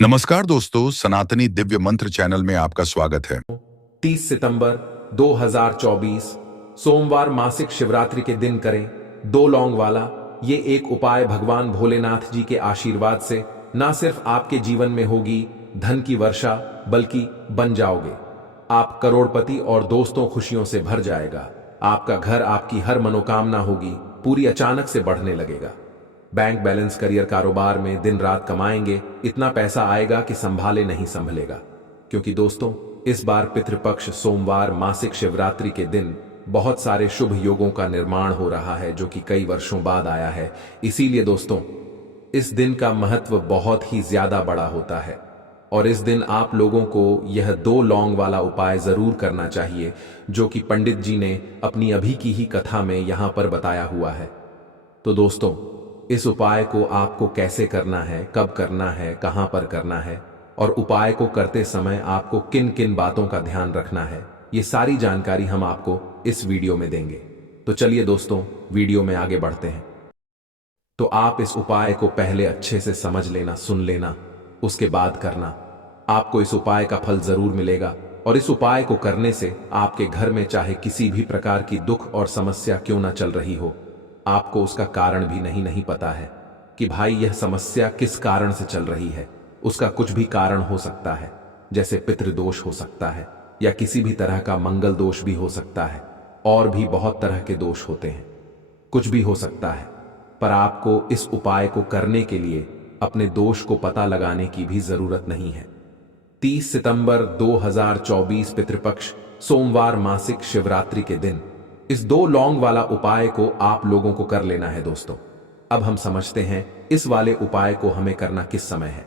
नमस्कार दोस्तों, सनातनी दिव्य मंत्र चैनल में आपका स्वागत है। 30 सितंबर 2024 सोमवार मासिक शिवरात्रि के दिन करें दो लौंग वाला ये एक उपाय भगवान भोलेनाथ जी के आशीर्वाद से ना सिर्फ आपके जीवन में होगी धन की वर्षा बल्कि बन जाओगे आप करोड़पति और दोस्तों खुशियों से भर जाएगा। आपका घर आपकी हर मनोकामना होगी पूरी अचानक से बढ़ने लगेगा। बैंक बैलेंस करियर कारोबार में दिन रात कमाएंगे, इतना पैसा आएगा कि संभाले नहीं संभलेगा। क्योंकि दोस्तों इस बार पितृपक्ष सोमवार मासिक शिवरात्रि के दिन बहुत सारे शुभ योगों का निर्माण हो रहा है जो कि कई वर्षों बाद आया है। इसीलिए दोस्तों इस दिन का महत्व बहुत ही ज्यादा बड़ा होता है और इस दिन आप लोगों को यह दो लौंग वाला उपाय जरूर करना चाहिए जो कि पंडित जी ने अपनी अभी की ही कथा में यहां पर बताया हुआ है। तो दोस्तों इस उपाय को आपको कैसे करना है, कब करना है, कहां पर करना है और उपाय को करते समय आपको किन किन बातों का ध्यान रखना है, ये सारी जानकारी हम आपको इस वीडियो में देंगे। तो चलिए दोस्तों वीडियो में आगे बढ़ते हैं। तो आप इस उपाय को पहले अच्छे से समझ लेना, सुन लेना, उसके बाद करना। आपको इस उपाय का फल जरूर मिलेगा और इस उपाय को करने से आपके घर में चाहे किसी भी प्रकार की दुख और समस्या क्यों ना चल रही हो, आपको उसका कारण भी नहीं पता है कि भाई यह समस्या किस कारण से चल रही है। उसका कुछ भी कारण हो सकता है, जैसे पितृदोष हो सकता है या किसी भी तरह का मंगल दोष भी हो सकता है और भी बहुत तरह के दोष होते हैं, कुछ भी हो सकता है। पर आपको इस उपाय को करने के लिए अपने दोष को पता लगाने की भी जरूरत नहीं है। 30 सितंबर 2024 पितृपक्ष सोमवार मासिक शिवरात्रि के दिन इस दो लौंग वाला उपाय को आप लोगों को कर लेना है। दोस्तों अब हम समझते हैं इस वाले उपाय को हमें करना किस समय है।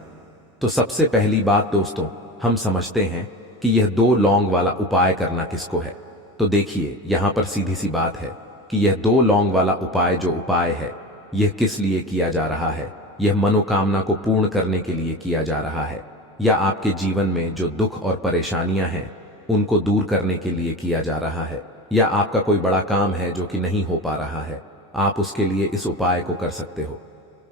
तो सबसे पहली बात दोस्तों हम समझते हैं कि यह दो लौंग वाला उपाय करना किसको है। तो देखिए यहां पर सीधी सी बात है कि यह दो लौंग वाला उपाय जो उपाय है यह किस लिए किया जा रहा है। यह मनोकामना को पूर्ण करने के लिए किया जा रहा है या आपके जीवन में जो दुख और परेशानियां हैं उनको दूर करने के लिए किया जा रहा है, या आपका कोई बड़ा काम है जो कि नहीं हो पा रहा है, आप उसके लिए इस उपाय को कर सकते हो।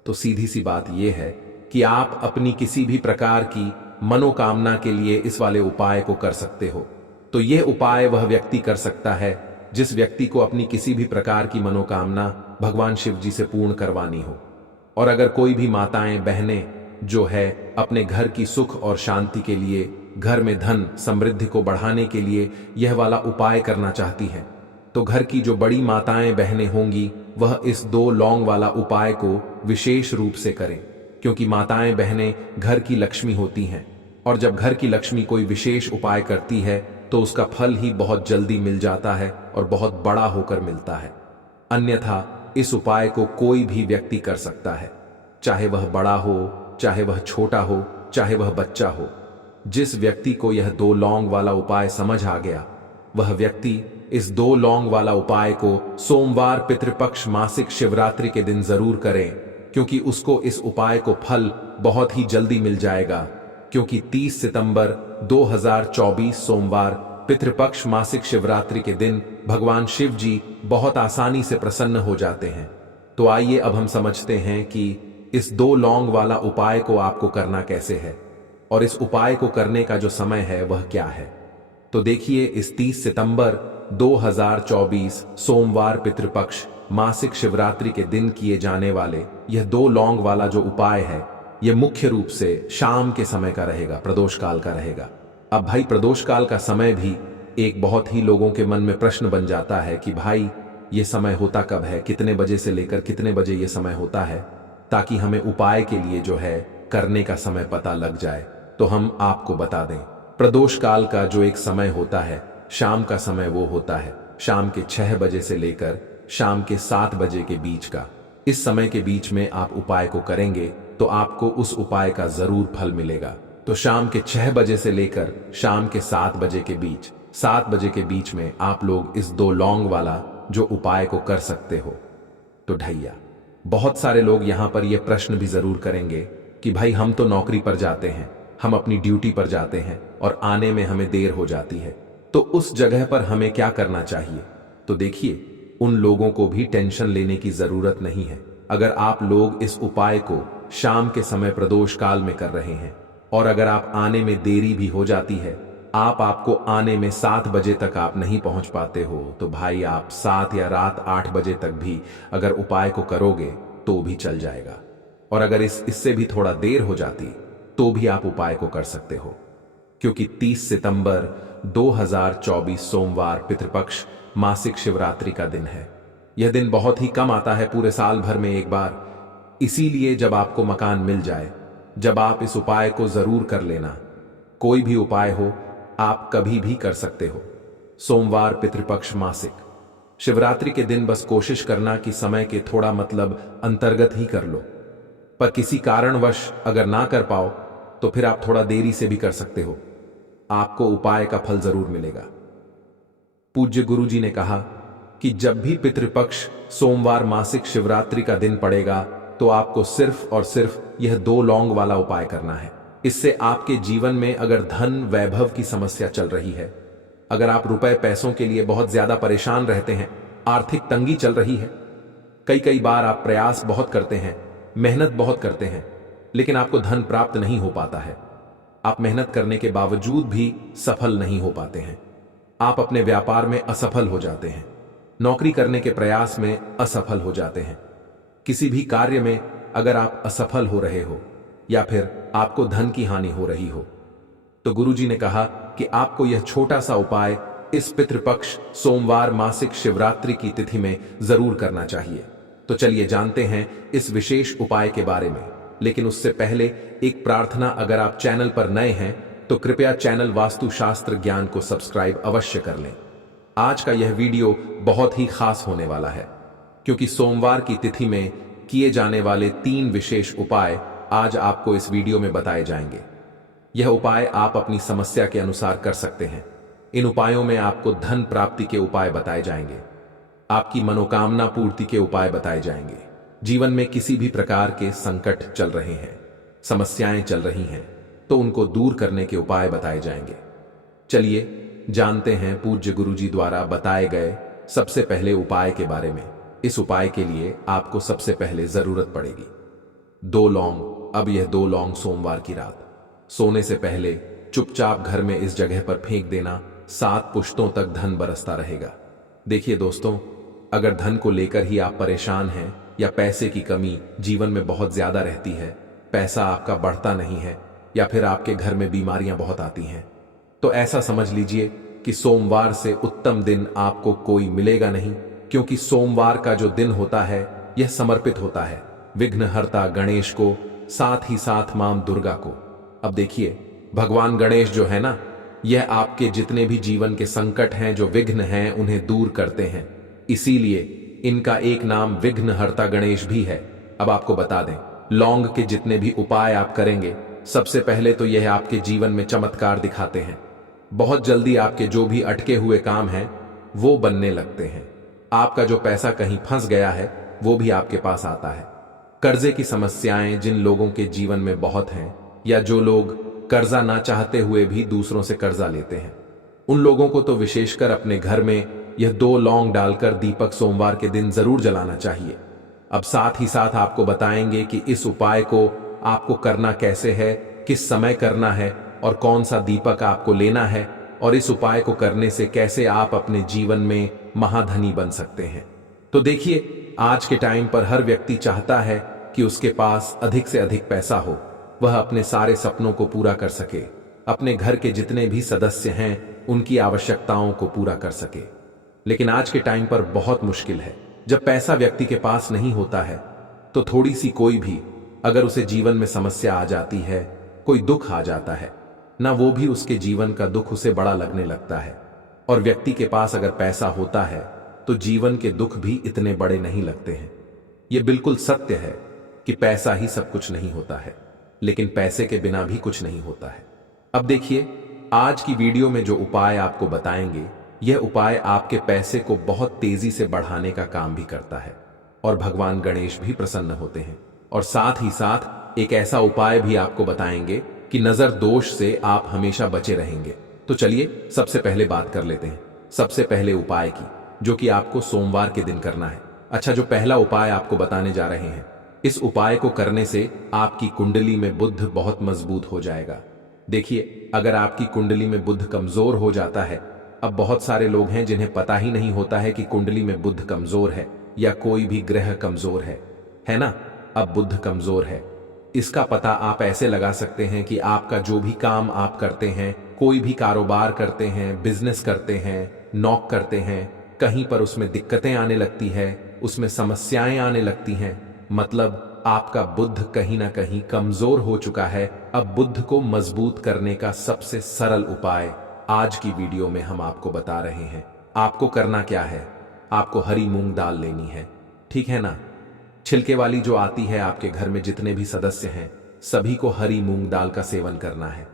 तो सीधी सी बात यह है कि आप अपनी किसी भी प्रकार की मनोकामना के लिए इस वाले उपाय को कर सकते हो। तो यह उपाय वह व्यक्ति कर सकता है जिस व्यक्ति को अपनी किसी भी प्रकार की मनोकामना भगवान शिव जी से पूर्ण करवानी हो। और अगर कोई भी माताएं बहनें जो है अपने घर की सुख और शांति के लिए, घर में धन समृद्धि को बढ़ाने के लिए यह वाला उपाय करना चाहती हैं, तो घर की जो बड़ी माताएं बहनें होंगी वह इस दो लौंग वाला उपाय को विशेष रूप से करें। क्योंकि माताएं बहनें घर की लक्ष्मी होती हैं और जब घर की लक्ष्मी कोई विशेष उपाय करती है तो उसका फल ही बहुत जल्दी मिल जाता है और बहुत बड़ा होकर मिलता है। अन्यथा इस उपाय को कोई भी व्यक्ति कर सकता है, चाहे वह बड़ा हो, चाहे वह छोटा हो, चाहे वह बच्चा हो। जिस व्यक्ति को यह दो लौंग वाला उपाय समझ आ गया वह व्यक्ति इस दो लौंग वाला उपाय को सोमवार पितृपक्ष मासिक शिवरात्रि के दिन जरूर करें, क्योंकि उसको इस उपाय को फल बहुत ही जल्दी मिल जाएगा। क्योंकि 30 सितंबर 2024 सोमवार पितृपक्ष मासिक शिवरात्रि के दिन भगवान शिव जी बहुत आसानी से प्रसन्न हो जाते हैं। तो आइए अब हम समझते हैं कि इस दो लौंग वाला उपाय को आपको करना कैसे है और इस उपाय को करने का जो समय है वह क्या है। तो देखिए इस 30 सितंबर 2024 सोमवार पितृपक्ष मासिक शिवरात्रि के दिन किए जाने वाले यह दो लौंग वाला जो उपाय है यह मुख्य रूप से शाम के समय का रहेगा, प्रदोष काल का रहेगा। अब भाई प्रदोष काल का समय भी एक बहुत ही लोगों के मन में प्रश्न बन जाता है कि भाई ये समय होता कब है, कितने बजे से लेकर कितने बजे ये समय होता है, ताकि हमें उपाय के लिए जो है करने का समय पता लग जाए। तो हम आपको बता दें प्रदोष काल का जो एक समय होता है शाम का समय वो होता है शाम के 6 बजे से लेकर शाम के 7 बजे के बीच का। इस समय के बीच में आप उपाय को करेंगे तो आपको उस उपाय का जरूर फल मिलेगा। तो शाम के 6 बजे से लेकर शाम के 7 बजे के बीच, 7 बजे के बीच में आप लोग इस दो लौंग वाला जो उपाय को कर सकते हो। तो ढैया बहुत सारे लोग यहां पर यह प्रश्न भी जरूर करेंगे कि भाई हम तो नौकरी पर जाते हैं, हम अपनी ड्यूटी पर जाते हैं और आने में हमें देर हो जाती है, तो उस जगह पर हमें क्या करना चाहिए। तो देखिए उन लोगों को भी टेंशन लेने की जरूरत नहीं है। अगर आप लोग इस उपाय को शाम के समय प्रदोष काल में कर रहे हैं और अगर आप आने में देरी भी हो जाती है, आपको आने में 7 बजे तक आप नहीं पहुंच पाते हो, तो भाई आप 7 या रात 8 बजे तक भी अगर उपाय को करोगे तो भी चल जाएगा। और अगर इससे भी थोड़ा देर हो जाती तो भी आप उपाय को कर सकते हो, क्योंकि 30 सितंबर 2024 सोमवार पितृपक्ष मासिक शिवरात्रि का दिन है। यह दिन बहुत ही कम आता है, पूरे साल भर में एक बार। इसीलिए जब आपको मकान मिल जाए, जब आप इस उपाय को जरूर कर लेना। कोई भी उपाय हो, आप कभी भी कर सकते हो। सोमवार पितृपक्ष मासिक शिवरात्रि के दिन बस कोशिश करना कि समय के थोड़ा अंतर्गत ही कर लो, पर किसी कारणवश अगर ना कर पाओ तो फिर आप थोड़ा देरी से भी कर सकते हो। आपको उपाय का फल जरूर मिलेगा। पूज्य गुरुजी ने कहा कि जब भी पितृपक्ष सोमवार मासिक शिवरात्रि का दिन पड़ेगा तो आपको सिर्फ और सिर्फ यह 2 लौंग वाला उपाय करना है। इससे आपके जीवन में अगर धन वैभव की समस्या चल रही है, अगर आप रुपए पैसों के लिए बहुत ज्यादा परेशान रहते हैं, आर्थिक तंगी चल रही है, कई बार आप प्रयास बहुत करते हैं, मेहनत बहुत करते हैं, लेकिन आपको धन प्राप्त नहीं हो पाता है। आप मेहनत करने के बावजूद भी सफल नहीं हो पाते हैं। आप अपने व्यापार में असफल हो जाते हैं, नौकरी करने के प्रयास में असफल हो जाते हैं, किसी भी कार्य में अगर आप असफल हो रहे हो या फिर आपको धन की हानि हो रही हो, तो गुरुजी ने कहा कि आपको यह छोटा सा उपाय इस पितृपक्ष सोमवार मासिक शिवरात्रि की तिथि में जरूर करना चाहिए। तो चलिए जानते हैं इस विशेष उपाय के बारे में। लेकिन उससे पहले एक प्रार्थना, अगर आप चैनल पर नए हैं तो कृपया चैनल वास्तुशास्त्र ज्ञान को सब्सक्राइब अवश्य कर लें। आज का यह वीडियो बहुत ही खास होने वाला है, क्योंकि सोमवार की तिथि में किए जाने वाले 3 विशेष उपाय आज आपको इस वीडियो में बताए जाएंगे। यह उपाय आप अपनी समस्या के अनुसार कर सकते हैं। इन उपायों में आपको धन प्राप्ति के उपाय बताए जाएंगे, आपकी मनोकामना पूर्ति के उपाय बताए जाएंगे। जीवन में किसी भी प्रकार के संकट चल रहे हैं, समस्याएं चल रही हैं, तो उनको दूर करने के उपाय बताए जाएंगे। चलिए जानते हैं पूज्य गुरुजी द्वारा बताए गए सबसे पहले उपाय के बारे में। इस उपाय के लिए आपको सबसे पहले जरूरत पड़ेगी 2 लौंग। अब यह 2 लौंग सोमवार की रात सोने से पहले चुपचाप घर में इस जगह पर फेंक देना। 7 पुश्तों तक धन बरसता रहेगा। देखिए दोस्तों, अगर धन को लेकर ही आप परेशान हैं या पैसे की कमी जीवन में बहुत ज्यादा रहती है, पैसा आपका बढ़ता नहीं है, या फिर आपके घर में बीमारियां बहुत आती हैं, तो ऐसा समझ लीजिए कि सोमवार से उत्तम दिन आपको कोई मिलेगा नहीं, क्योंकि सोमवार का जो दिन होता है यह समर्पित होता है विघ्नहर्ता गणेश को, साथ ही साथ मां दुर्गा को। अब देखिए, भगवान गणेश जो है ना, यह आपके जितने भी जीवन के संकट हैं, जो विघ्न हैं, उन्हें दूर करते हैं। इसीलिए इनका एक नाम विघ्नहर्ता गणेश भी है। अब आपको बता दें, लौंग के जितने भी उपाय आप करेंगे, सबसे पहले तो यह आपके जीवन में चमत्कार दिखाते हैं। बहुत जल्दी आपके जो भी अटके हुए काम हैं वो बनने लगते हैं। आपका जो पैसा कहीं फंस गया है वो भी आपके पास आता है। कर्जे की समस्याएं जिन लोगों के जीवन में बहुत हैं, या जो लोग कर्जा ना चाहते हुए भी दूसरों से कर्जा लेते हैं, उन लोगों को तो विशेषकर अपने घर में यह 2 लौंग डालकर दीपक सोमवार के दिन जरूर जलाना चाहिए। अब साथ ही साथ आपको बताएंगे कि इस उपाय को आपको करना कैसे है, किस समय करना है और कौन सा दीपक आपको लेना है, और इस उपाय को करने से कैसे आप अपने जीवन में महाधनी बन सकते हैं। तो देखिए, आज के टाइम पर हर व्यक्ति चाहता है कि उसके पास अधिक से अधिक पैसा हो, वह अपने सारे सपनों को पूरा कर सके, अपने घर के जितने भी सदस्य हैं उनकी आवश्यकताओं को पूरा कर सके। लेकिन आज के टाइम पर बहुत मुश्किल है। जब पैसा व्यक्ति के पास नहीं होता है तो थोड़ी सी कोई भी अगर उसे जीवन में समस्या आ जाती है, कोई दुख आ जाता है ना, वो भी उसके जीवन का दुख उसे बड़ा लगने लगता है। और व्यक्ति के पास अगर पैसा होता है तो जीवन के दुख भी इतने बड़े नहीं लगते हैं। यह बिल्कुल सत्य है कि पैसा ही सब कुछ नहीं होता है, लेकिन पैसे के बिना भी कुछ नहीं होता है। अब देखिए, आज की वीडियो में जो उपाय आपको बताएंगे, यह उपाय आपके पैसे को बहुत तेजी से बढ़ाने का काम भी करता है, और भगवान गणेश भी प्रसन्न होते हैं। और साथ ही साथ एक ऐसा उपाय भी आपको बताएंगे कि नजर दोष से आप हमेशा बचे रहेंगे। तो चलिए सबसे पहले बात कर लेते हैं सबसे पहले उपाय की, जो कि आपको सोमवार के दिन करना है। अच्छा, जो पहला उपाय आपको बताने जा रहे हैं इस उपाय को करने से आपकी कुंडली में बुध बहुत मजबूत हो जाएगा। देखिए, अगर आपकी कुंडली में बुध कमजोर हो जाता है, अब बहुत सारे लोग हैं जिन्हें पता ही नहीं होता है कि कुंडली में बुध कमजोर है या कोई भी ग्रह कमजोर है ना। अब बुध कमजोर है, इसका पता आप ऐसे लगा सकते हैं कि आपका जो भी काम आप करते हैं, कोई भी कारोबार करते हैं, बिजनेस करते हैं, नौक करते हैं, कहीं पर उसमें दिक्कतें आने लगती है, उसमें समस्याएं आने लगती हैं, मतलब आपका बुध कहीं ना कहीं कमजोर हो चुका है। अब बुध को मजबूत करने का सबसे सरल उपाय आज की वीडियो में हम आपको बता रहे हैं। आपको करना क्या है, आपको हरी मूंग दाल लेनी है, ठीक है ना। छिलके वाली जो आती है, आपके घर में जितने भी सदस्य हैं सभी को हरी मूंग दाल का सेवन करना है,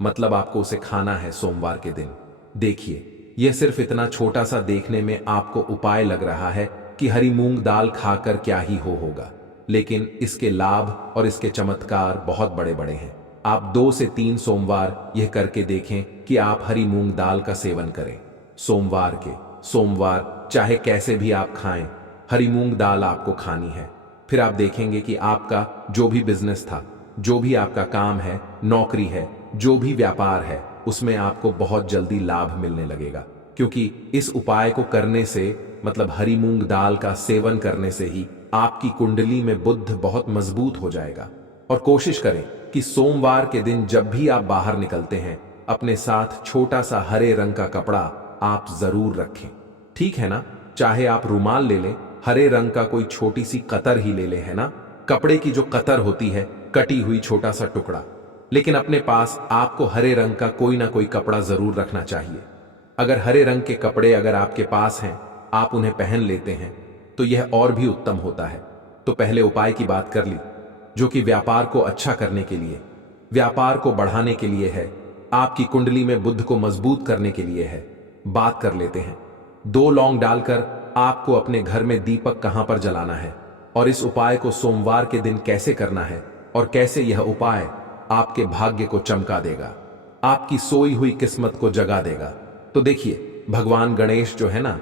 मतलब आपको उसे खाना है सोमवार के दिन। देखिए, यह सिर्फ इतना छोटा सा देखने में आपको उपाय लग रहा है कि हरी मूंग दाल खाकर क्या ही होगा, लेकिन इसके लाभ और इसके चमत्कार बहुत बड़े बड़े हैं। आप 2 से 3 सोमवार यह करके देखें कि आप हरी मूंग दाल का सेवन करें। सोमवार चाहे कैसे भी आप खाएं, हरी मूंग दाल आपको खानी है। फिर आप देखेंगे कि आपका जो भी बिजनेस था, जो भी आपका काम है, नौकरी है, जो भी व्यापार है, उसमें आपको बहुत जल्दी लाभ मिलने लगेगा। क्योंकि इस उपाय को करने से, मतलब हरी मूंग दाल का सेवन करने से ही आपकी कुंडली में बुध बहुत मजबूत हो जाएगा। और कोशिश करें कि सोमवार के दिन जब भी आप बाहर निकलते हैं, अपने साथ छोटा सा हरे रंग का कपड़ा आप जरूर रखें, ठीक है ना। चाहे आप रुमाल ले लें, हरे रंग का कोई छोटी सी कतर ही ले लें, है ना। कपड़े की जो कतर होती है, कटी हुई छोटा सा टुकड़ा, लेकिन अपने पास आपको हरे रंग का कोई ना कोई कपड़ा जरूर रखना चाहिए। अगर हरे रंग के कपड़े अगर आपके पास हैं, आप उन्हें पहन लेते हैं, तो यह और भी उत्तम होता है। तो पहले उपाय की बात कर ली, जो कि व्यापार को अच्छा करने के लिए, व्यापार को बढ़ाने के लिए है, आपकी कुंडली में बुध को मजबूत करने के लिए है। बात कर लेते हैं। 2 लौंग डालकर आपको अपने घर में दीपक कहां पर जलाना है, और इस उपाय को सोमवार के दिन कैसे करना है, और कैसे यह उपाय आपके भाग्य को चमका देगा, आपकी सोई हुई किस्मत को जगा देगा। तो देखिए, भगवान गणेश जो है ना,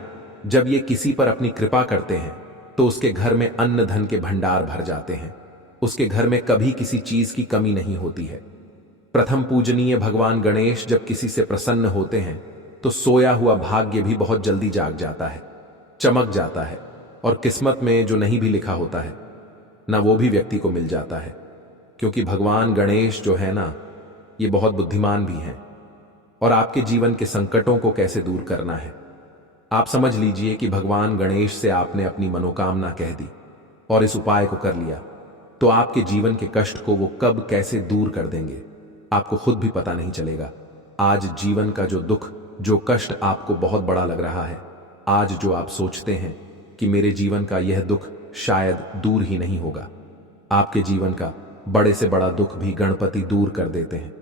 जब ये किसी पर अपनी कृपा करते हैं तो उसके घर में अन्न धन के भंडार भर जाते हैं, उसके घर में कभी किसी चीज की कमी नहीं होती है। प्रथम पूजनीय भगवान गणेश जब किसी से प्रसन्न होते हैं तो सोया हुआ भाग्य भी बहुत जल्दी जाग जाता है, चमक जाता है, और किस्मत में जो नहीं भी लिखा होता है ना, वो भी व्यक्ति को मिल जाता है। क्योंकि भगवान गणेश जो है ना, ये बहुत बुद्धिमान भी हैं। और आपके जीवन के संकटों को कैसे दूर करना है, आप समझ लीजिए कि भगवान गणेश से आपने अपनी मनोकामना कह दी और इस उपाय को कर लिया, तो आपके जीवन के कष्ट को वो कब कैसे दूर कर देंगे, आपको खुद भी पता नहीं चलेगा। आज जीवन का जो दुख, जो कष्ट आपको बहुत बड़ा लग रहा है, आज जो आप सोचते हैं कि मेरे जीवन का यह दुख शायद दूर ही नहीं होगा, आपके जीवन का बड़े से बड़ा दुख भी गणपति दूर कर देते हैं,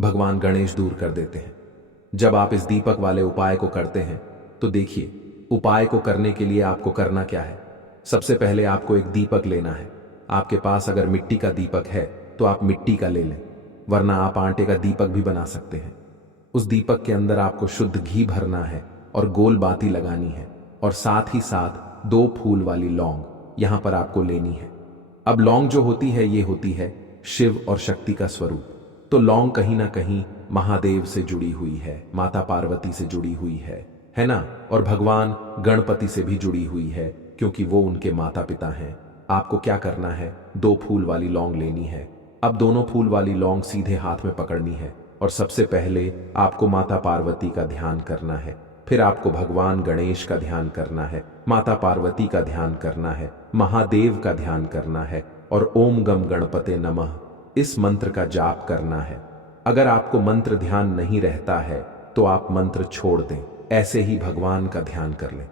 भगवान गणेश दूर कर देते हैं। जब आप इस दीपक वाले उपाय को करते हैं तो देखिए, उपाय को करने के लिए आपको करना क्या है। सबसे पहले आपको एक दीपक लेना है। आपके पास अगर मिट्टी का दीपक है तो आप मिट्टी का ले लें, वरना आप आटे का दीपक भी बना सकते हैं। उस दीपक के अंदर आपको शुद्ध घी भरना है और गोल बाती लगानी है, और साथ ही साथ 2 फूल वाली लौंग यहां पर आपको लेनी है। अब लौंग जो होती है, ये होती है शिव और शक्ति का स्वरूप। तो लौंग कहीं ना कहीं महादेव से जुड़ी हुई है, माता पार्वती से जुड़ी हुई है ना, और भगवान गणपति से भी जुड़ी हुई है, क्योंकि वो उनके माता पिता हैं। आपको क्या करना है, 2 फूल वाली लौंग लेनी है। अब दोनों फूल वाली लौंग सीधे हाथ में पकड़नी है, और सबसे पहले आपको माता पार्वती का ध्यान करना है, फिर आपको भगवान गणेश का ध्यान करना है, माता पार्वती का ध्यान करना है, महादेव का ध्यान करना है, और ओम गम गणपते नमः इस मंत्र का जाप करना है। अगर आपको मंत्र ध्यान नहीं रहता है तो आप मंत्र छोड़ दें, ऐसे ही भगवान का ध्यान कर लें।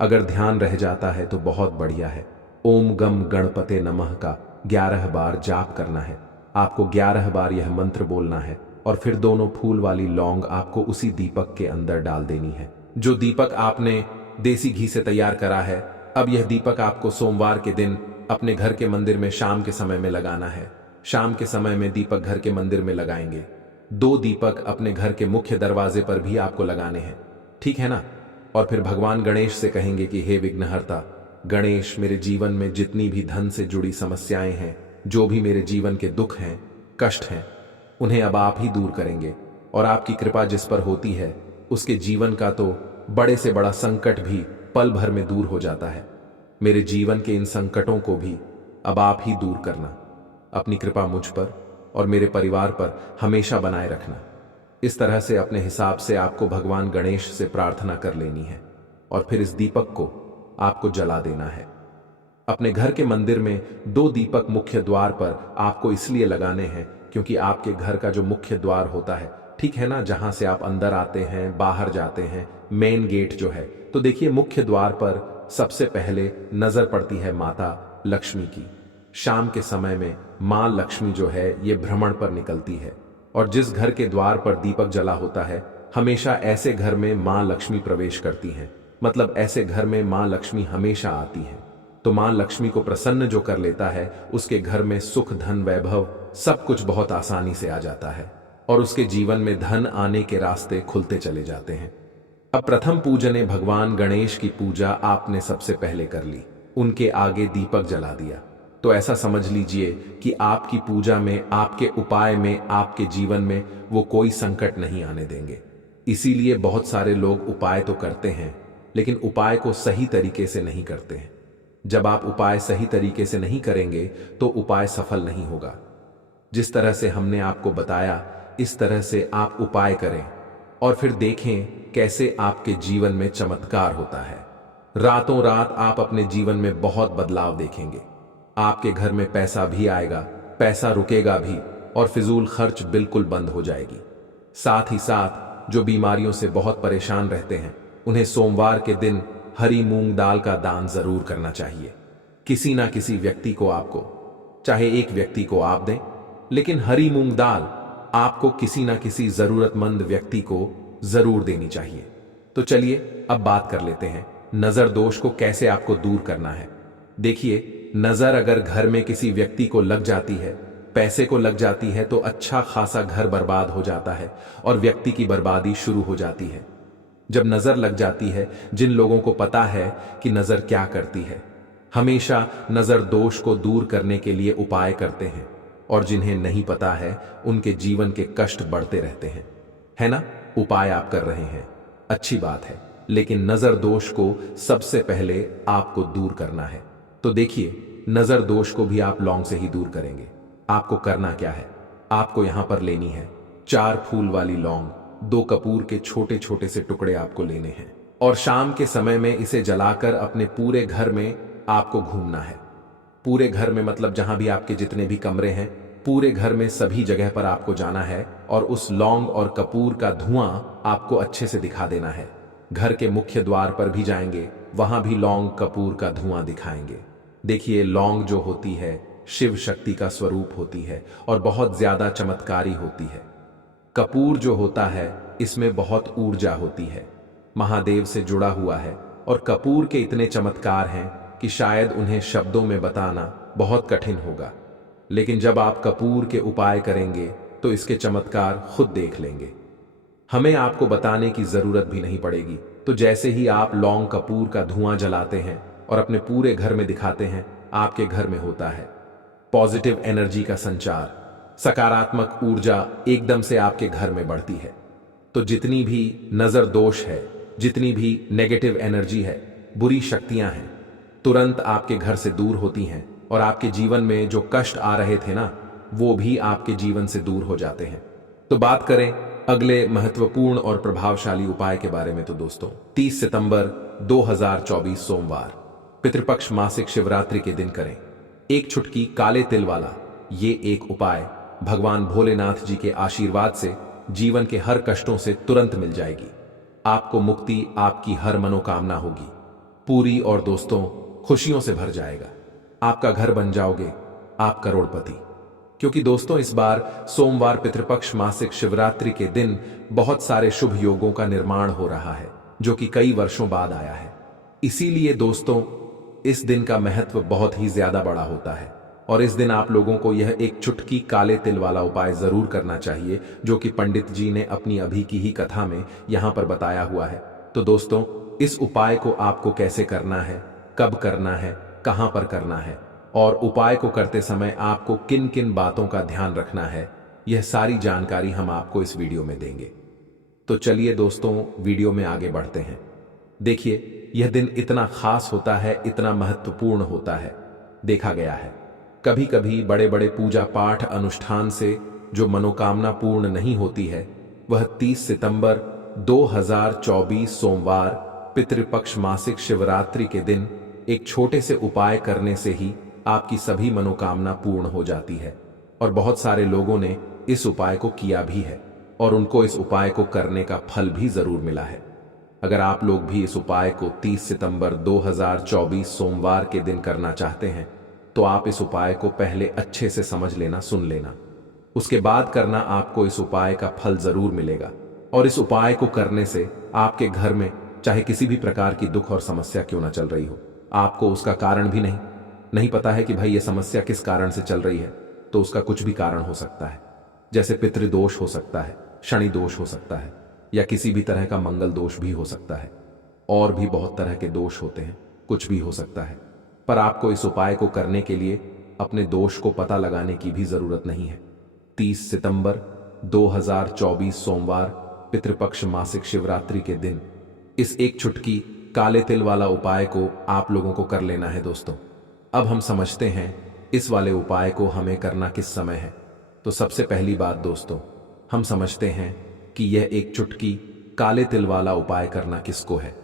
अगर ध्यान रह जाता है तो बहुत बढ़िया है। ओम गम गणपते नमः का 11 बार जाप करना है। आपको 11 बार यह मंत्र बोलना है, और फिर दोनों फूल वाली लौंग आपको उसी दीपक के अंदर डाल देनी है, जो दीपक आपने देसी घी से तैयार करा है। अब यह दीपक आपको सोमवार के दिन अपने घर के मंदिर में शाम के समय में लगाना है। शाम के समय में दीपक घर के मंदिर में लगाएंगे। 2 दीपक अपने घर के मुख्य दरवाजे पर भी आपको लगाने हैं, ठीक है ना। और फिर भगवान गणेश से कहेंगे कि हे विघ्नहर्ता, गणेश मेरे जीवन में जितनी भी धन से जुड़ी समस्याएं हैं, जो भी मेरे जीवन के दुख हैं, कष्ट हैं, उन्हें अब आप ही दूर करेंगे। और आपकी कृपा जिस पर होती है उसके जीवन का तो बड़े से बड़ा संकट भी पल भर में दूर हो जाता है। मेरे जीवन के इन संकटों को भी अब आप ही दूर करना। अपनी कृपा मुझ पर और मेरे परिवार पर हमेशा बनाए रखना। इस तरह से अपने हिसाब से आपको भगवान गणेश से प्रार्थना कर लेनी है और फिर इस दीपक को आपको जला देना है। अपने घर के मंदिर में 2 दीपक मुख्य द्वार पर आपको इसलिए लगाने हैं क्योंकि आपके घर का जो मुख्य द्वार होता है, ठीक है ना, जहां से आप अंदर आते हैं, बाहर जाते हैं, मेन गेट जो है, तो देखिए मुख्य द्वार पर सबसे पहले नजर पड़ती है माता लक्ष्मी की। शाम के समय में मां लक्ष्मी जो है ये भ्रमण पर निकलती है और जिस घर के द्वार पर दीपक जला होता है, हमेशा ऐसे घर में मां लक्ष्मी प्रवेश करती हैं। मतलब ऐसे घर में मां लक्ष्मी हमेशा आती हैं। तो मां लक्ष्मी को प्रसन्न जो कर लेता है, उसके घर में सुख, धन, वैभव सब कुछ बहुत आसानी से आ जाता है और उसके जीवन में धन आने के रास्ते खुलते चले जाते हैं। अब प्रथम पूजने भगवान गणेश की पूजा आपने सबसे पहले कर ली, उनके आगे दीपक जला दिया। तो ऐसा समझ लीजिए कि आपकी पूजा में, आपके उपाय में, आपके जीवन में वो कोई संकट नहीं आने देंगे। इसीलिए बहुत सारे लोग उपाय तो करते हैं लेकिन उपाय को सही तरीके से नहीं करते हैं। जब आप उपाय सही तरीके से नहीं करेंगे तो उपाय सफल नहीं होगा। जिस तरह से हमने आपको बताया, इस तरह से आप उपाय करें और फिर देखें कैसे आपके जीवन में चमत्कार होता है। रातों रात आप अपने जीवन में बहुत बदलाव देखेंगे। आपके घर में पैसा भी आएगा, पैसा रुकेगा भी और फिजूल खर्च बिल्कुल बंद हो जाएगी। साथ ही साथ जो बीमारियों से बहुत परेशान रहते हैं, उन्हें सोमवार के दिन हरी मूंग दाल का दान जरूर करना चाहिए। किसी ना किसी व्यक्ति को आपको, चाहे एक व्यक्ति को आप दें, लेकिन हरी मूंग दाल आपको किसी ना किसी जरूरतमंद व्यक्ति को जरूर देनी चाहिए। तो चलिए अब बात कर लेते हैं नजर दोष को कैसे आपको दूर करना है। देखिए, नजर अगर घर में किसी व्यक्ति को लग जाती है, पैसे को लग जाती है, तो अच्छा खासा घर बर्बाद हो जाता है और व्यक्ति की बर्बादी शुरू हो जाती है। जब नजर लग जाती है, जिन लोगों को पता है कि नजर क्या करती है, हमेशा नजर दोष को दूर करने के लिए उपाय करते हैं और जिन्हें नहीं पता है उनके जीवन के कष्ट बढ़ते रहते हैं। है ना, उपाय आप कर रहे हैं, अच्छी बात है, लेकिन नजर दोष को सबसे पहले आपको दूर करना है। तो देखिए, नजर दोष को भी आप लौंग से ही दूर करेंगे। आपको करना क्या है, आपको यहां पर लेनी है 4 फूल वाली लौंग, 2 कपूर के छोटे छोटे से टुकड़े आपको लेने हैं और शाम के समय में इसे जलाकर अपने पूरे घर में आपको घूमना है। पूरे घर में मतलब जहां भी आपके जितने भी कमरे हैं, पूरे घर में सभी जगह पर आपको जाना है और उस लौंग और कपूर का धुआं आपको अच्छे से दिखा देना है। घर के मुख्य द्वार पर भी जाएंगे, वहां भी लौंग कपूर का धुआं दिखाएंगे। देखिए, लौंग जो होती है शिव शक्ति का स्वरूप होती है और बहुत ज्यादा चमत्कारी होती है। कपूर जो होता है इसमें बहुत ऊर्जा होती है, महादेव से जुड़ा हुआ है और कपूर के इतने चमत्कार हैं कि शायद उन्हें शब्दों में बताना बहुत कठिन होगा। लेकिन जब आप कपूर के उपाय करेंगे तो इसके चमत्कार खुद देख लेंगे। हमें आपको बताने की जरूरत भी नहीं पड़ेगी। तो जैसे ही आप लौंग कपूर का धुआं जलाते हैं और अपने पूरे घर में दिखाते हैं, आपके घर में होता है पॉजिटिव एनर्जी का संचार, सकारात्मक ऊर्जा एकदम से आपके घर में बढ़ती है। तो जितनी भी नजर दोष है, जितनी भी नेगेटिव एनर्जी है, बुरी शक्तियां हैं, तुरंत आपके घर से दूर होती हैं और आपके जीवन में जो कष्ट आ रहे थे ना, वो भी आपके जीवन से दूर हो जाते हैं। तो बात करें अगले महत्वपूर्ण और प्रभावशाली उपाय के बारे में, तो दोस्तों 30 सितंबर 2024 सोमवार पितृपक्ष मासिक शिवरात्रि के दिन करें एक चुटकी काले तिल वाला ये एक उपाय। भगवान भोलेनाथ जी के आशीर्वाद से जीवन के हर कष्टों से तुरंत मिल जाएगी। आपको मुक्ति, आपकी हर मनोकामना होगी पूरी और दोस्तों खुशियों से भर जाएगा। आपका घर बन जाओगे आप करोड़पति। क्योंकि दोस्तों इस बार सोमवार पितृपक्ष मासिक शिवरात्रि के दिन बहुत सारे शुभ योगों का निर्माण हो रहा है जो कि कई वर्षों बाद आया है। इसीलिए दोस्तों इस दिन का महत्व बहुत ही ज्यादा बड़ा होता है और इस दिन आप लोगों को यह एक चुटकी काले तिल वाला उपाय जरूर करना चाहिए जो कि पंडित जी ने अपनी अभी की ही कथा में यहां पर बताया हुआ है। तो दोस्तों इस उपाय को आपको कैसे करना है कब करना है, कहां पर करना है और उपाय को करते समय आपको किन किन बातों का ध्यान रखना है, यह सारी जानकारी हम आपको इस वीडियो में देंगे। तो चलिए दोस्तों, वीडियो में आगे बढ़ते हैं। देखिए, यह दिन इतना खास होता है, इतना महत्वपूर्ण होता है। देखा गया है कभी कभी बड़े बड़े पूजा पाठ अनुष्ठान से जो मनोकामना पूर्ण नहीं होती है, वह 30 सितंबर 2024 सोमवार पितृपक्ष मासिक शिवरात्रि के दिन एक छोटे से उपाय करने से ही आपकी सभी मनोकामना पूर्ण हो जाती है। और बहुत सारे लोगों ने इस उपाय को किया भी है और उनको इस उपाय को करने का फल भी जरूर मिला है। अगर आप लोग भी इस उपाय को 30 सितंबर 2024 सोमवार के दिन करना चाहते हैं, तो आप इस उपाय को पहले अच्छे से समझ लेना, सुन लेना, उसके बाद करना। आपको इस उपाय का फल जरूर मिलेगा और इस उपाय को करने से आपके घर में चाहे किसी भी प्रकार की दुख और समस्या क्यों ना चल रही हो, आपको उसका कारण भी नहीं पता है कि भाई ये समस्या किस कारण से चल रही है, तो उसका कुछ भी कारण हो सकता है। जैसे पितृदोष हो सकता है, शनि दोष हो सकता है, या किसी भी तरह का मंगल दोष भी हो सकता है, और भी बहुत तरह के दोष होते हैं, कुछ भी हो सकता है। पर आपको इस उपाय को करने के लिए अपने दोष को पता लगाने की भी जरूरत नहीं है। 30 सितंबर 2024 सोमवार पितृपक्ष मासिक शिवरात्रि के दिन इस एक चुटकी काले तिल वाला उपाय को आप लोगों को कर लेना है दोस्तों। अब हम समझते हैं इस वाले उपाय को हमें करना किस समय है। तो सबसे पहली बात दोस्तों, हम समझते हैं कि यह एक चुटकी काले तिल वाला उपाय करना किसको है।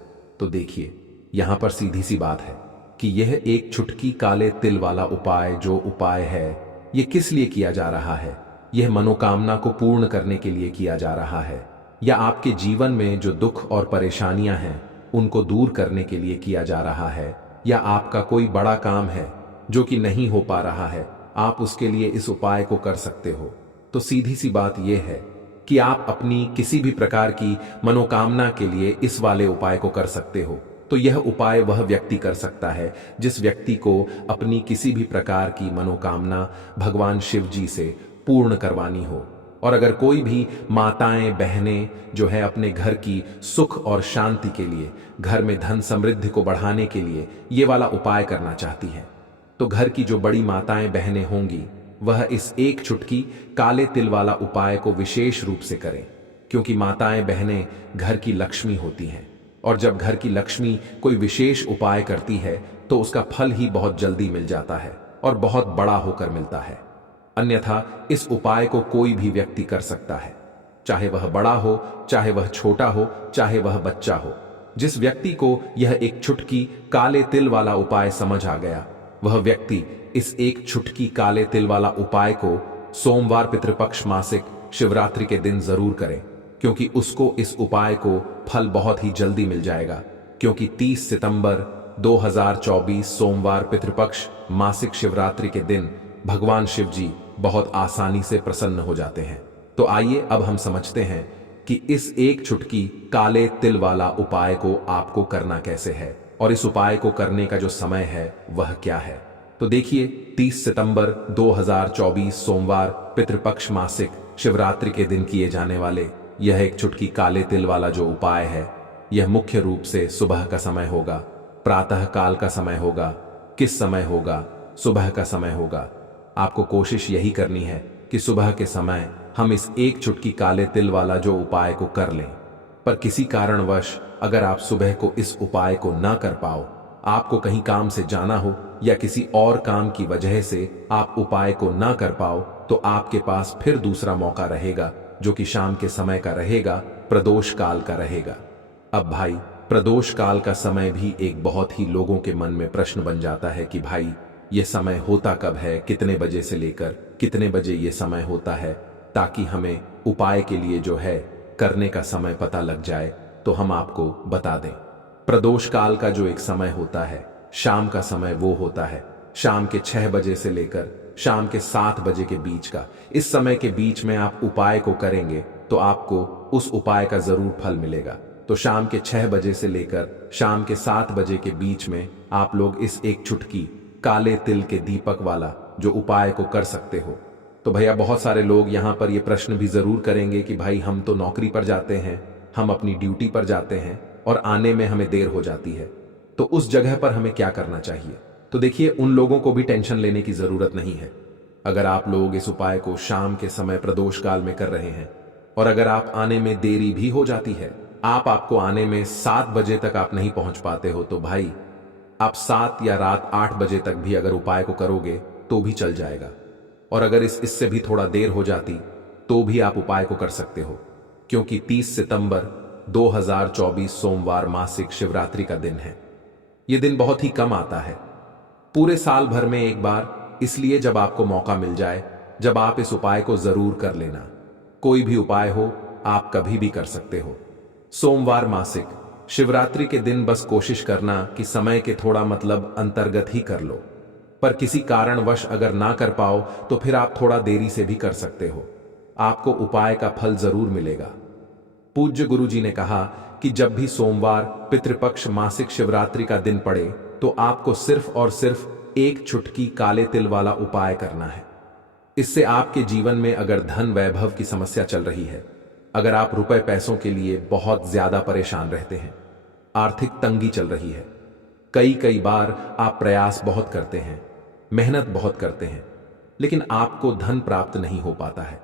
तो देखिए, यहां पर सीधी सी बात है कि यह एक चुटकी काले तिल वाला उपाय जो उपाय है, यह किस लिए किया जा रहा है। यह मनोकामना को पूर्ण करने के लिए किया जा रहा है, या आपके जीवन में जो दुख और परेशानियां हैं उनको दूर करने के लिए किया जा रहा है, या आपका कोई बड़ा काम है जो कि नहीं हो पा रहा है, आप उसके लिए इस उपाय को कर सकते हो। तो सीधी सी बात यह है कि आप अपनी किसी भी प्रकार की मनोकामना के लिए इस वाले उपाय को कर सकते हो। तो यह उपाय वह व्यक्ति कर सकता है जिस व्यक्ति को अपनी किसी भी प्रकार की मनोकामना भगवान शिव जी से पूर्ण करवानी हो। और अगर कोई भी माताएं बहनें जो है अपने घर की सुख और शांति के लिए, घर में धन समृद्धि को बढ़ाने के लिए ये वाला उपाय करना चाहती हैं, तो घर की जो बड़ी माताएं बहनें होंगी वह इस एक चुटकी काले तिल वाला उपाय को विशेष रूप से करें, क्योंकि माताएं बहनें घर की लक्ष्मी होती हैं। और जब घर की लक्ष्मी कोई विशेष उपाय करती है तो उसका फल ही बहुत जल्दी मिल जाता है और बहुत बड़ा होकर मिलता है। अन्यथा इस उपाय को कोई भी व्यक्ति कर सकता है, चाहे वह बड़ा हो, चाहे वह छोटा हो, चाहे वह बच्चा हो। जिस व्यक्ति को यह एक चुटकी काले तिल वाला उपाय समझ आ गया, वह व्यक्ति इस एक चुटकी काले तिल वाला उपाय को सोमवार पितृपक्ष मासिक शिवरात्रि के दिन जरूर करे, क्योंकि उसको इस उपाय को फल बहुत ही जल्दी मिल जाएगा। क्योंकि 30 सितंबर 2024 सोमवार पितृपक्ष मासिक शिवरात्रि के दिन भगवान शिव जी बहुत आसानी से प्रसन्न हो जाते हैं। तो आइए अब हम समझते हैं कि इस एक चुटकी काले तिल वाला उपाय को आपको करना कैसे है और इस उपाय को करने का जो समय है वह क्या है। तो देखिए, 30 सितंबर 2024 सोमवार पितृपक्ष मासिक शिवरात्रि के दिन किए जाने वाले यह एक चुटकी काले तिल वाला जो उपाय है, यह मुख्य रूप से सुबह का समय होगा, प्रातः काल का समय होगा। किस समय होगा? सुबह का समय होगा। आपको कोशिश यही करनी है कि सुबह के समय हम इस एक चुटकी काले तिल वाला जो उपाय को कर लें। पर किसी कारणवश अगर आप सुबह को इस उपाय को ना कर पाओ, आपको कहीं काम से जाना हो या किसी और काम की वजह से आप उपाय को ना कर पाओ, तो आपके पास फिर दूसरा मौका रहेगा जो कि शाम के समय का रहेगा, प्रदोष काल का रहेगा। अब भाई, प्रदोष काल का समय भी एक बहुत ही लोगों के मन में प्रश्न बन जाता है कि भाई ये समय होता कब है, कितने बजे से लेकर कितने बजे ये समय होता है, ताकि हमें उपाय के लिए जो है करने का समय पता लग जाए। तो हम आपको बता दें, प्रदोष काल का जो एक समय होता है, शाम का समय वो होता है शाम के 6 बजे से लेकर शाम के 7 बजे के बीच का। इस समय के बीच में आप उपाय को करेंगे तो आपको उस उपाय का जरूर फल मिलेगा। तो शाम के 6 बजे से लेकर शाम के 7 बजे के बीच में आप लोग इस एक चुटकी काले तिल के दीपक वाला जो उपाय को कर सकते हो। तो भैया, बहुत सारे लोग यहाँ पर ये प्रश्न भी जरूर करेंगे कि भाई हम तो नौकरी पर जाते हैं, हम अपनी ड्यूटी पर जाते हैं और आने में हमें देर हो जाती है। तो उस जगह पर हमें क्या करना चाहिए? तो देखिए, उन लोगों को भी टेंशन लेने की जरूरत नहीं है। अगर आप लोग इस उपाय को शाम के समय प्रदोष काल में कर रहे हैं और अगर आप आने में देरी भी हो जाती है, आपको आने में 7 बजे तक आप नहीं पहुंच पाते हो, तो भाई आप 7 या रात 8 बजे तक भी अगर उपाय को करोगे तो भी चल जाएगा। और अगर इससे भी थोड़ा देर हो जाती तो भी आप उपाय को कर सकते हो, क्योंकि 30 सितंबर 2024 सोमवार मासिक शिवरात्रि का दिन है। यह दिन बहुत ही कम आता है, पूरे साल भर में एक बार, इसलिए जब आपको मौका मिल जाए, जब आप इस उपाय को जरूर कर लेना। कोई भी उपाय हो, आप कभी भी कर सकते हो। सोमवार मासिक शिवरात्रि के दिन बस कोशिश करना कि समय के थोड़ा अंतर्गत ही कर लो, पर किसी कारणवश अगर ना कर पाओ तो फिर आप थोड़ा देरी से भी कर सकते हो। आपको उपाय का फल जरूर मिलेगा। पूज्य गुरुजी ने कहा कि जब भी सोमवार पितृपक्ष मासिक शिवरात्रि का दिन पड़े तो आपको सिर्फ और सिर्फ एक चुटकी काले तिल वाला उपाय करना है। इससे आपके जीवन में अगर धन वैभव की समस्या चल रही है, अगर आप रुपए पैसों के लिए बहुत ज्यादा परेशान रहते हैं, आर्थिक तंगी चल रही है, कई बार आप प्रयास बहुत करते हैं, मेहनत बहुत करते हैं, लेकिन आपको धन प्राप्त नहीं हो पाता है,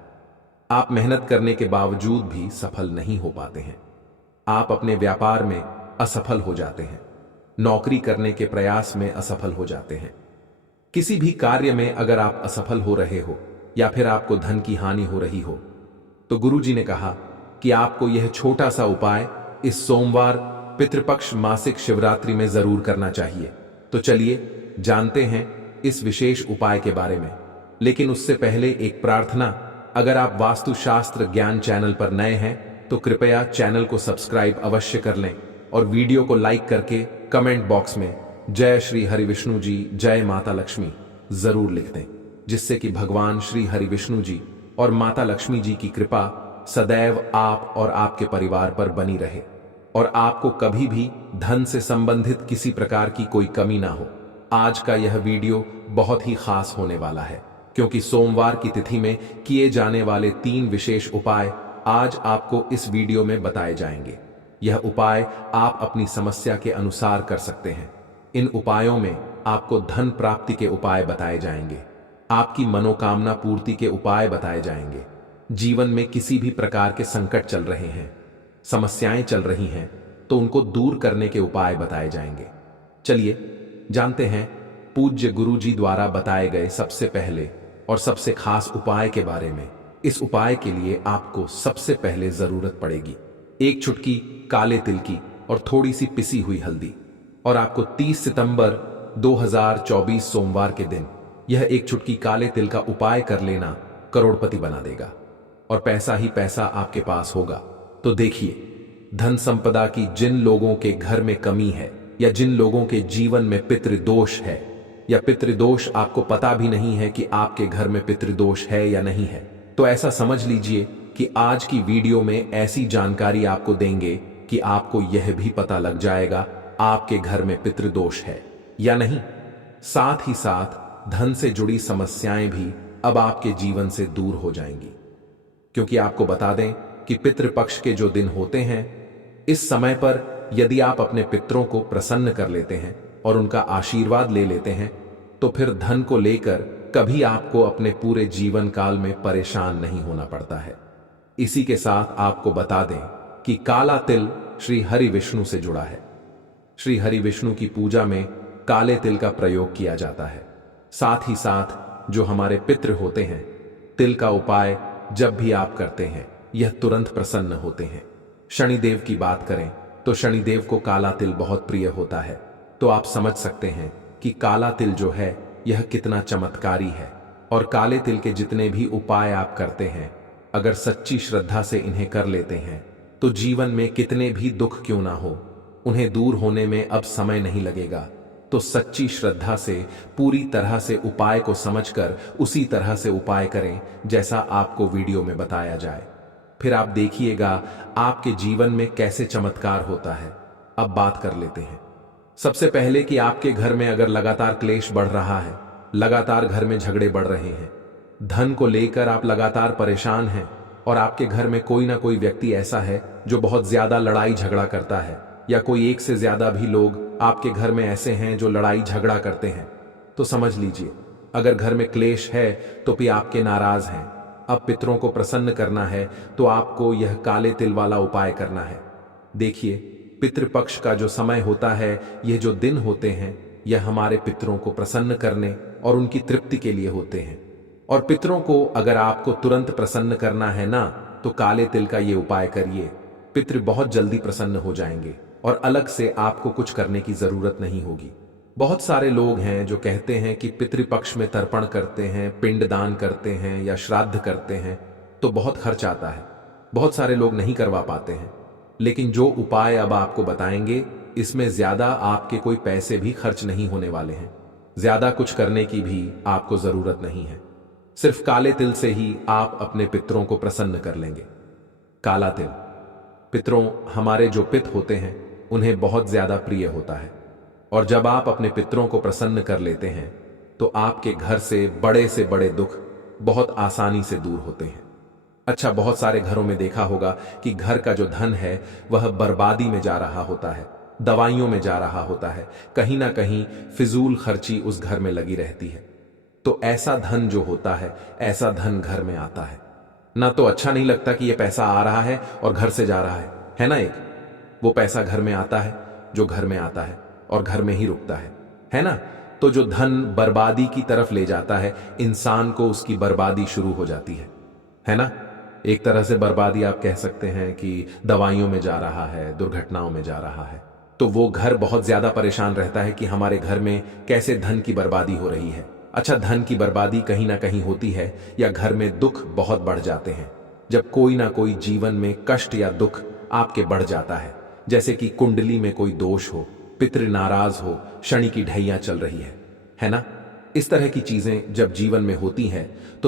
आप मेहनत करने के बावजूद भी सफल नहीं हो पाते हैं, आप अपने व्यापार में असफल हो जाते हैं, नौकरी करने के प्रयास में असफल हो जाते हैं, किसी भी कार्य में अगर आप असफल हो रहे हो या फिर आपको धन की हानि हो रही हो, तो गुरुजी ने कहा कि आपको यह छोटा सा उपाय इस सोमवार पितृपक्ष मासिक शिवरात्रि में जरूर करना चाहिए। तो चलिए जानते हैं इस विशेष उपाय के बारे में। लेकिन उससे पहले एक प्रार्थना, अगर आप वास्तुशास्त्र ज्ञान चैनल पर नए हैं तो कृपया चैनल को सब्सक्राइब अवश्य कर लें और वीडियो को लाइक करके कमेंट बॉक्स में जय श्री हरि विष्णु जी, जय माता लक्ष्मी जरूर लिख दें, जिससे कि भगवान श्री हरि विष्णु जी और माता लक्ष्मी जी की कृपा सदैव आप और आपके परिवार पर बनी रहे और आपको कभी भी धन से संबंधित किसी प्रकार की कोई कमी ना हो। आज का यह वीडियो बहुत ही खास होने वाला है, क्योंकि सोमवार की तिथि में किए जाने वाले 3 विशेष उपाय आज आपको इस वीडियो में बताए जाएंगे। यह उपाय आप अपनी समस्या के अनुसार कर सकते हैं। इन उपायों में आपको धन प्राप्ति के उपाय बताए जाएंगे, आपकी मनोकामना पूर्ति के उपाय बताए जाएंगे। जीवन में किसी भी प्रकार के संकट चल रहे हैं, समस्याएं चल रही हैं, तो उनको दूर करने के उपाय बताए जाएंगे। चलिए जानते हैं पूज्य गुरुजी द्वारा बताए गए सबसे पहले और सबसे खास उपाय के बारे में। इस उपाय के लिए आपको सबसे पहले जरूरत पड़ेगी 1 चुटकी काले तिल की और थोड़ी सी पिसी हुई हल्दी। और आपको 30 सितंबर 2024 सोमवार के दिन यह 1 चुटकी काले तिल का उपाय कर लेना करोड़पति बना देगा और पैसा ही पैसा आपके पास होगा। तो देखिए, धन संपदा की जिन लोगों के घर में कमी है या जिन लोगों के जीवन में पितृदोष है या पितृदोष आपको पता भी नहीं है कि आपके घर में पितृदोष है या नहीं है, तो ऐसा समझ लीजिए कि आज की वीडियो में ऐसी जानकारी आपको देंगे कि आपको यह भी पता लग जाएगा आपके घर में पितृदोष है या नहीं। साथ ही साथ धन से जुड़ी समस्याएं भी अब आपके जीवन से दूर हो जाएंगी, क्योंकि आपको बता दें कि पितृपक्ष के जो दिन होते हैं, इस समय पर यदि आप अपने पितरों को प्रसन्न कर लेते हैं और उनका आशीर्वाद ले लेते हैं, तो फिर धन को लेकर कभी आपको अपने पूरे जीवन काल में परेशान नहीं होना पड़ता है। इसी के साथ आपको बता दें कि काला तिल श्री हरि विष्णु से जुड़ा है। श्री हरि विष्णु की पूजा में काले तिल का प्रयोग किया जाता है। साथ ही साथ जो हमारे पितृ होते हैं, तिल का उपाय जब भी आप करते हैं यह तुरंत प्रसन्न होते हैं। शनिदेव की बात करें तो शनिदेव को काला तिल बहुत प्रिय होता है, तो आप समझ सकते हैं कि काला तिल जो है यह कितना चमत्कारी है। और काले तिल के जितने भी उपाय आप करते हैं, अगर सच्ची श्रद्धा से इन्हें कर लेते हैं तो जीवन में कितने भी दुख क्यों ना हो, उन्हें दूर होने में अब समय नहीं लगेगा। तो सच्ची श्रद्धा से पूरी तरह से उपाय को समझकर उसी तरह से उपाय करें जैसा आपको वीडियो में बताया जाए। फिर आप देखिएगा आपके जीवन में कैसे चमत्कार होता है। अब बात कर लेते हैं सबसे पहले कि आपके घर में अगर लगातार क्लेश बढ़ रहा है, लगातार घर में झगड़े बढ़ रहे हैं, धन को लेकर आप लगातार परेशान हैं और आपके घर में कोई ना कोई व्यक्ति ऐसा है जो बहुत ज्यादा लड़ाई झगड़ा करता है, या कोई एक से ज्यादा भी लोग आपके घर में ऐसे हैं जो लड़ाई झगड़ा करते हैं, तो समझ लीजिए अगर घर में क्लेश है तो भी आपके नाराज हैं। अब पितरों को प्रसन्न करना है तो आपको यह काले तिल वाला उपाय करना है। देखिए, पितृपक्ष का जो समय होता है, यह जो दिन होते हैं, यह हमारे पितरों को प्रसन्न करने और उनकी तृप्ति के लिए होते हैं। और पितरों को अगर आपको तुरंत प्रसन्न करना है ना, तो काले तिल का ये उपाय करिए। पितृ बहुत जल्दी प्रसन्न हो जाएंगे और अलग से आपको कुछ करने की जरूरत नहीं होगी। बहुत सारे लोग हैं जो कहते हैं कि पितृपक्ष में तर्पण करते हैं, पिंडदान करते हैं या श्राद्ध करते हैं तो बहुत खर्च आता है, बहुत सारे लोग नहीं करवा पाते हैं। लेकिन जो उपाय अब आपको बताएंगे, इसमें ज्यादा आपके कोई पैसे भी खर्च नहीं होने वाले हैं, ज्यादा कुछ करने की भी आपको जरूरत नहीं है। सिर्फ काले तिल से ही आप अपने पितरों को प्रसन्न कर लेंगे। काला तिल पितरों, हमारे जो पित होते हैं उन्हें बहुत ज्यादा प्रिय होता है, और जब आप अपने पितरों को प्रसन्न कर लेते हैं तो आपके घर से बड़े दुख बहुत आसानी से दूर होते हैं। अच्छा, बहुत सारे घरों में देखा होगा कि घर का जो धन है वह बर्बादी में जा रहा होता है, दवाइयों में जा रहा होता है, कहीं ना कहीं फिजूल खर्ची उस घर में लगी रहती है। तो ऐसा धन जो होता है, ऐसा धन घर में आता है ना, तो अच्छा नहीं लगता कि यह पैसा आ रहा है और घर से जा रहा है ना। एक वो पैसा घर में आता है जो घर में आता है और घर में ही रुकता है ना। तो जो धन बर्बादी की तरफ ले जाता है इंसान को, उसकी बर्बादी शुरू हो जाती है ना। एक तरह से बर्बादी आप कह सकते हैं कि दवाइयों में जा रहा है, दुर्घटनाओं में जा रहा है। तो वो घर बहुत ज्यादा परेशान रहता है कि हमारे घर में कैसे धन की बर्बादी हो रही है। अच्छा, धन की बर्बादी कहीं ना कहीं होती है या घर में दुख बहुत बढ़ जाते हैं जब कोई ना कोई जीवन में कष्ट या दुख आपके बढ़ जाता है, जैसे कि कुंडली में कोई दोष हो, पितृ नाराज हो, शनि की ढैया चल रही है ना। इस तरह की चीजें जब जीवन में होती हैं तो